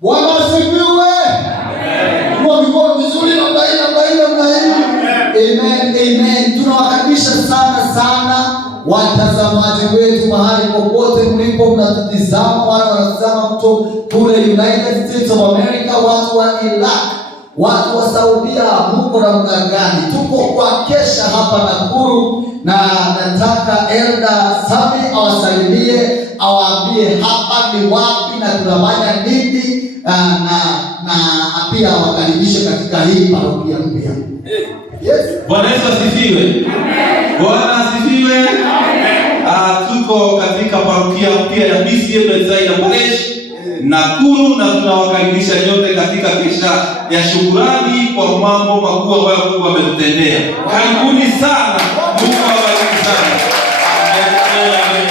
Bwana asifiwe. Kwa mikono vizuri namna hii. Amen, amen. Tunawakaribisha sana watazamaji wetu mahali popote mlipo mnatutizama, watu wanatazama kule United States of America, watu wa Iraq, watu wa Saudia, mko na mgangani. Tuko kwa kesha hapa Nakuru na nataka Elda Sami awasalimie, awaambie hapa ni wapi na tunafanya nini, na pia awakaribishe katika hii parokia mpya. Yes. Bwana Yesu asifiwe. Amen. Bwana asifiwe. Amen. Tuko katika parokia mpya ya BCM Parish Nakuru na tunawakaribisha nyote katika kesha ya shukrani kwa mambo makubwa ambayo Mungu ametutendea. Karibuni sana. Mungu awabariki sana. Amen.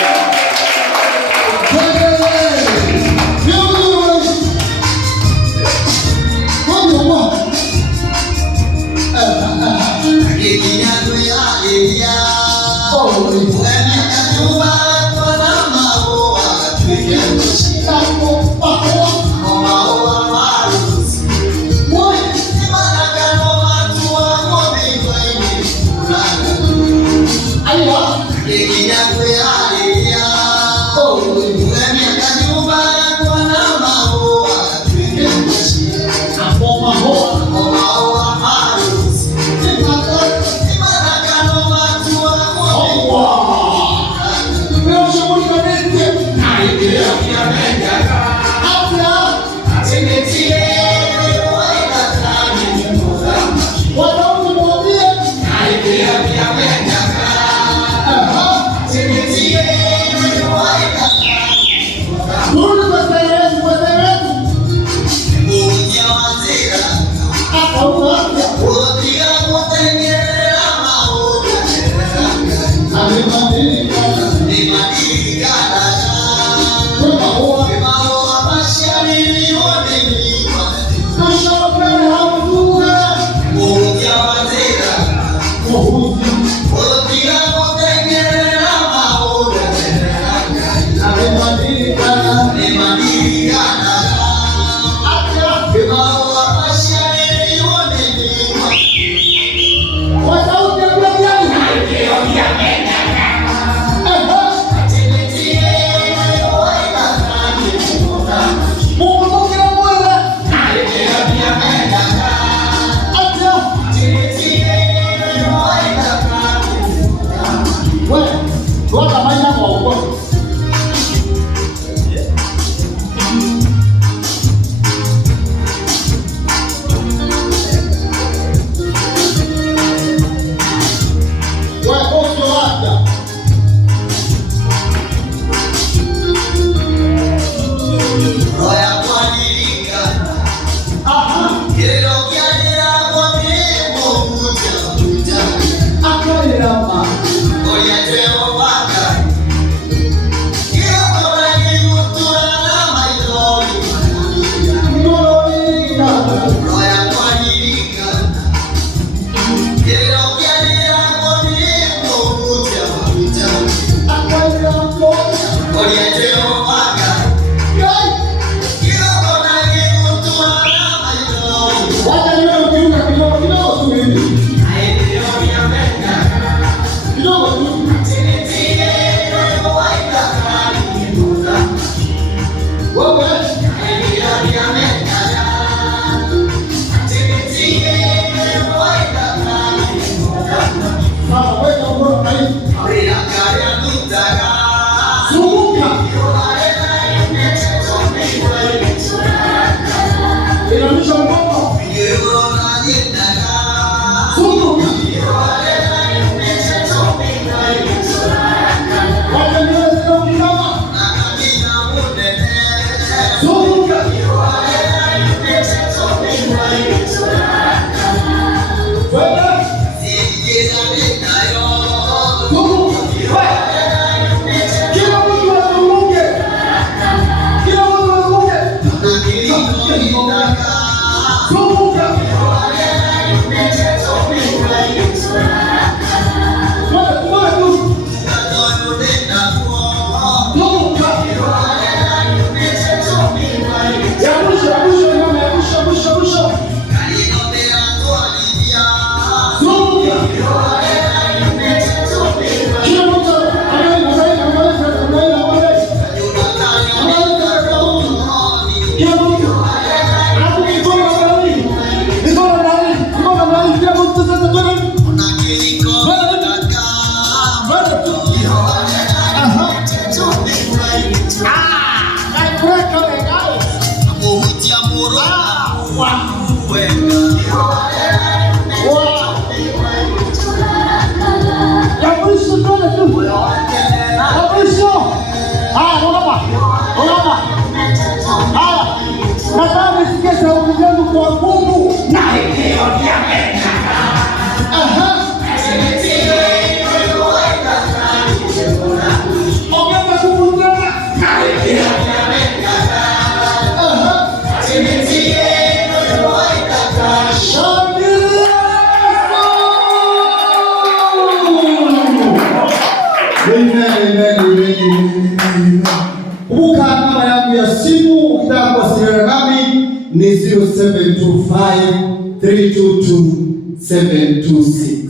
Kumbuka namba yangu ya simu ukitaka kuwasiliana nami ni 0725322726.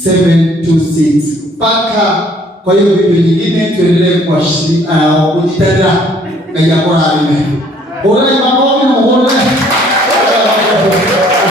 0725322726. Mpaka kwa hiyo video nyingine tuendelee kujitendea na jambo la ime. Bora mambo na